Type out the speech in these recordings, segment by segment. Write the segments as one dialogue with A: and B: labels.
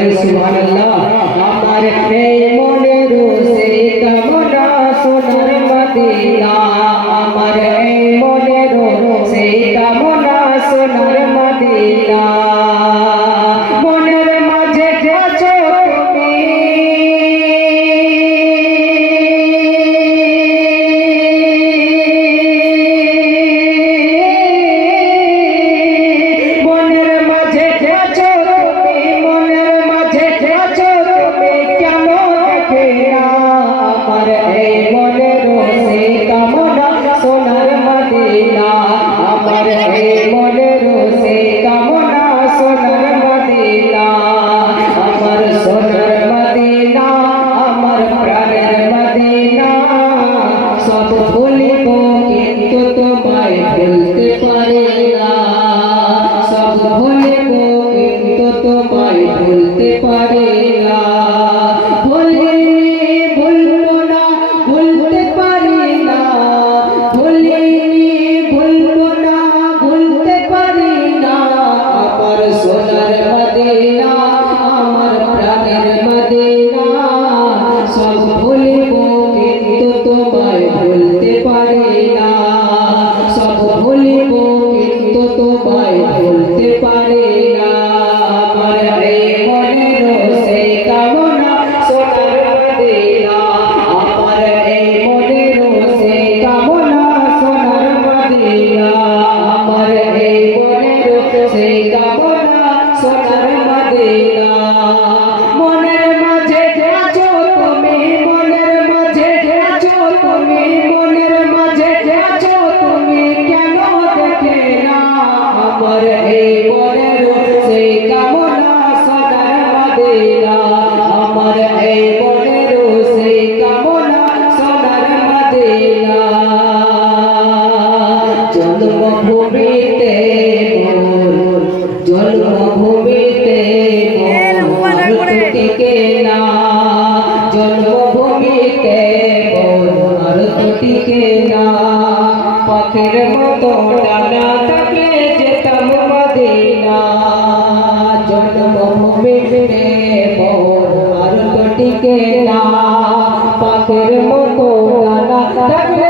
A: கடைசி வானெல்லாம் ভূমিতে জন্ম ভূমিতে টিকে না জন্ম ভূমিতে না। পাখির মতো ডানা থাকলে যেতাম মদিনা। জন্ম না, পাখির মতো ডানা থাকলে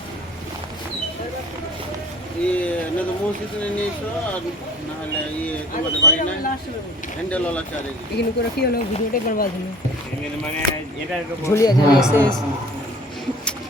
A: এগুলো করে
B: কি হলো ভিডিওটা
C: একবার বাজলো
B: ঝুলিয়ে যাবে